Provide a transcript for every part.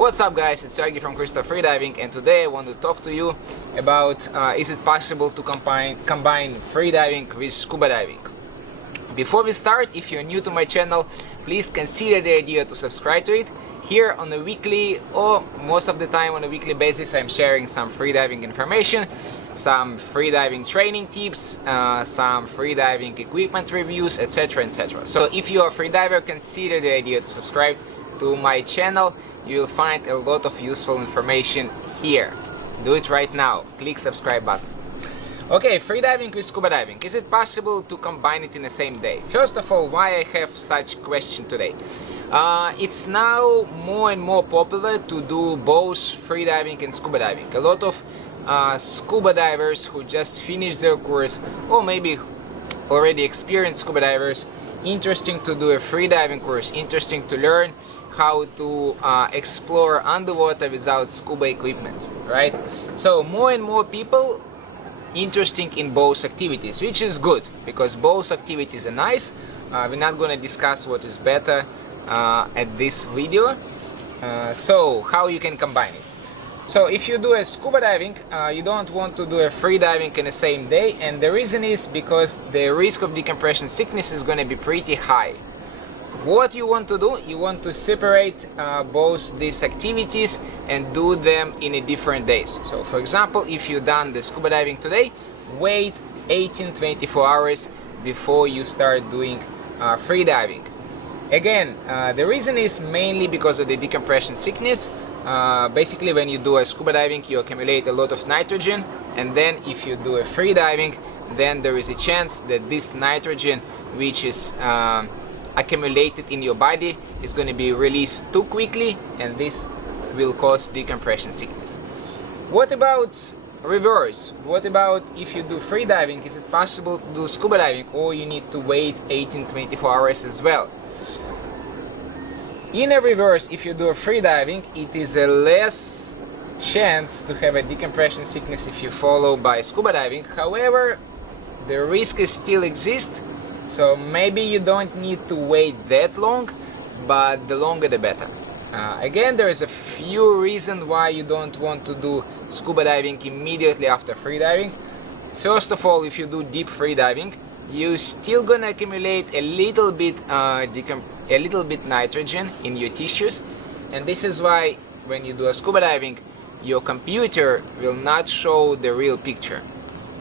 What's up guys, it's Sergey from Freediving, and today I want to talk to you about is it possible to combine freediving with scuba diving. Before we start, if you're new to my channel, please consider the idea to subscribe to it. Here on a weekly, or most of the time on a weekly basis, I'm sharing some freediving information, some freediving training tips, some freediving equipment reviews, etc, etc. So if you're a freediver, consider the idea to subscribe to my channel. You'll find a lot of useful information here. Do it right now. Click subscribe button. Okay, freediving with scuba diving. Is it possible to combine it in the same day? First of all, why I have such question today? It's now more and more popular to do both freediving and scuba diving. A lot of scuba divers who just finished their course, or maybe already experienced scuba divers, interesting to do a freediving course, interesting to learn how to explore underwater without scuba equipment, right? So more and more people interested in both activities, which is good because both activities are nice. We're not going to discuss what is better at this video. So how you can combine it. So if you do a scuba diving, you don't want to do a free diving in the same day, and the reason is because the risk of decompression sickness is going to be pretty high. What you want to do, you want to separate both these activities and do them in a different days. So for example, if you've done the scuba diving today, wait 18-24 hours before you start doing free diving. Again, the reason is mainly because of the decompression sickness. Basically, when you do a scuba diving, you accumulate a lot of nitrogen, and then if you do a free diving, then there is a chance that this nitrogen, which is accumulated in your body, is going to be released too quickly, and this will cause decompression sickness. What about reverse? What about if you do free diving? Is it possible to do scuba diving, or you need to wait 18-24 hours as well? In a reverse, if you do a free diving, it is a less chance to have a decompression sickness if you follow by scuba diving. However, the risk is still exists, so maybe you don't need to wait that long, but the longer the better. Again, there is a few reasons why you don't want to do scuba diving immediately after free diving. First of all, if you do deep free diving, you're still gonna accumulate a little bit nitrogen in your tissues, and this is why when you do a scuba diving, your computer will not show the real picture.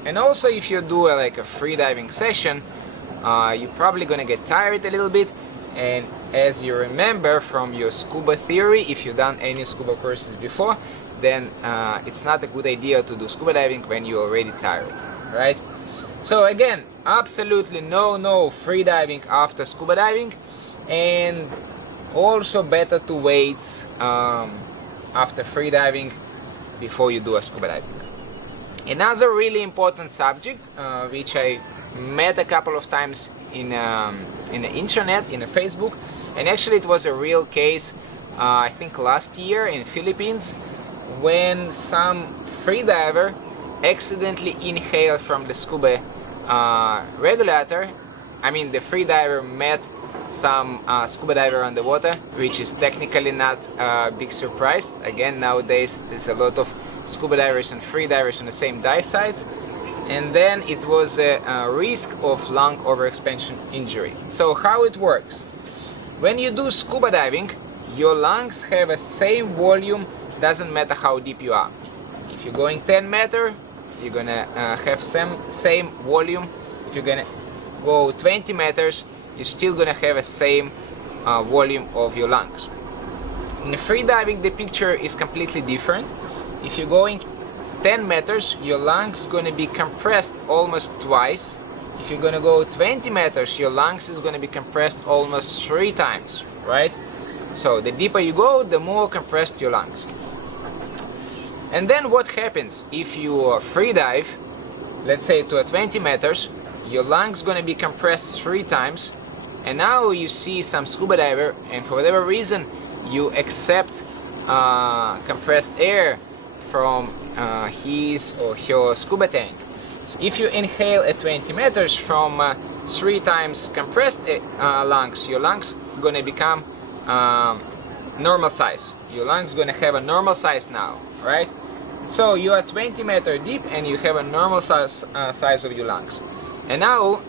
And also, if you do like a free diving session, you're probably gonna get tired a little bit, and as you remember from your scuba theory, if you've done any scuba courses before, then it's not a good idea to do scuba diving when you're already tired, right? So again, absolutely no free diving after scuba diving, and also better to wait after free diving before you do a scuba diving. Another really important subject, which I met a couple of times in the internet, in the Facebook, and actually it was a real case, I think last year in Philippines, when some freediver accidentally inhaled from the scuba regulator. I mean, the freediver met some scuba diver on the water, which is technically not a big surprise. Again, nowadays there's a lot of scuba divers and freedivers on the same dive sites, and then it was a risk of lung overexpansion injury. So how it works? When you do scuba diving, your lungs have a same volume, doesn't matter how deep you are. If you're going 10 meters, you're gonna have same volume. If you're gonna go 20 meters, you're still gonna have a same volume of your lungs. In free diving, the picture is completely different. If you're going 10 meters, your lungs gonna be compressed almost twice. If you're gonna go 20 meters, your lungs is gonna be compressed almost 3 times, right? So the deeper you go, the more compressed your lungs. And then what happens if you free dive, let's say to a 20 meters, your lungs gonna be compressed 3 times, and now you see some scuba diver, and for whatever reason you accept compressed air from his or her scuba tank. So if you inhale at 20 meters from 3 times compressed lungs, your lungs gonna become normal size, your lungs gonna have a normal size now, right? So you are 20-meter deep and you have a normal size of your lungs. And now,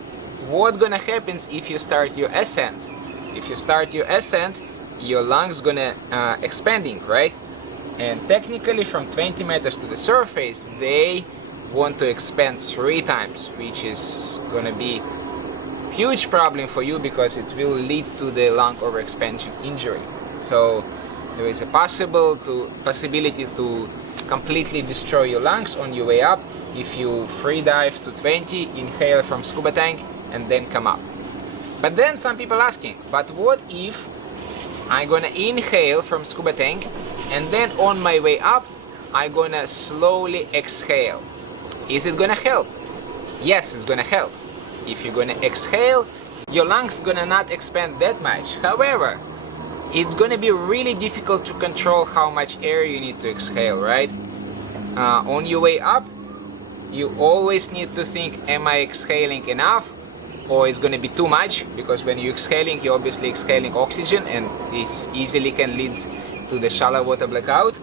what gonna happen if you start your ascent? If you start your ascent, your lungs gonna expanding, right? And technically from 20 meters to the surface, they want to expand 3 times, which is gonna be huge problem for you because it will lead to the lung overexpansion injury. So there is a possibility to completely destroy your lungs on your way up if you free dive to 20, inhale from scuba tank, and then come up. But then some people asking, but what if I'm gonna inhale from scuba tank and then on my way up I'm gonna slowly exhale? Is it gonna help? Yes, it's gonna help. If you're gonna exhale, your lungs gonna not expand that much. However, it's gonna be really difficult to control how much air you need to exhale, right? On your way up, you always need to think, am I exhaling enough? Or it's gonna be too much? Because when you're exhaling, you're obviously exhaling oxygen and this easily can lead to the shallow water blackout.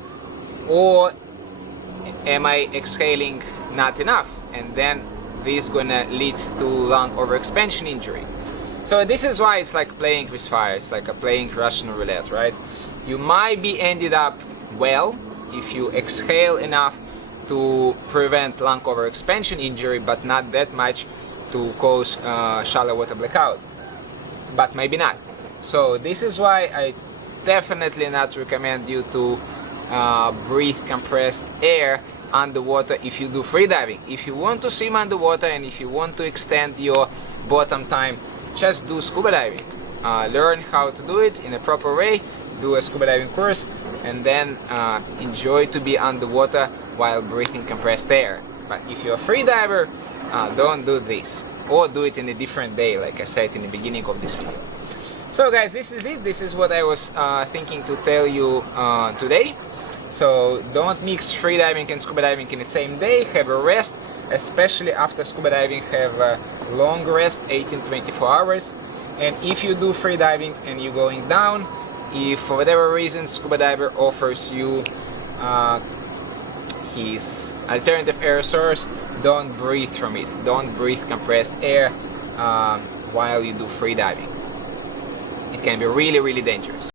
Or am I exhaling not enough? And then this is gonna lead to lung overexpansion injury. So this is why it's like playing with fire. It's like playing Russian roulette, right? You might be ended up well if you exhale enough to prevent lung overexpansion injury, but not that much to cause shallow water blackout. But maybe not. So this is why I definitely not recommend you to breathe compressed air underwater if you do freediving. If you want to swim underwater and if you want to extend your bottom time, just do scuba diving. Learn how to do it in a proper way, do a scuba diving course, and then enjoy to be underwater while breathing compressed air. But if you're a freediver, don't do this, or do it in a different day, like I said in the beginning of this video. So guys, this is it. This is what I was thinking to tell you today. So don't mix freediving and scuba diving in the same day. Have a rest, especially after scuba diving. Have a long rest, 18-24 hours. And if you do freediving and you're going down, if for whatever reason scuba diver offers you his alternative air source, don't breathe from it. Don't breathe compressed air while you do freediving. It can be really, really dangerous.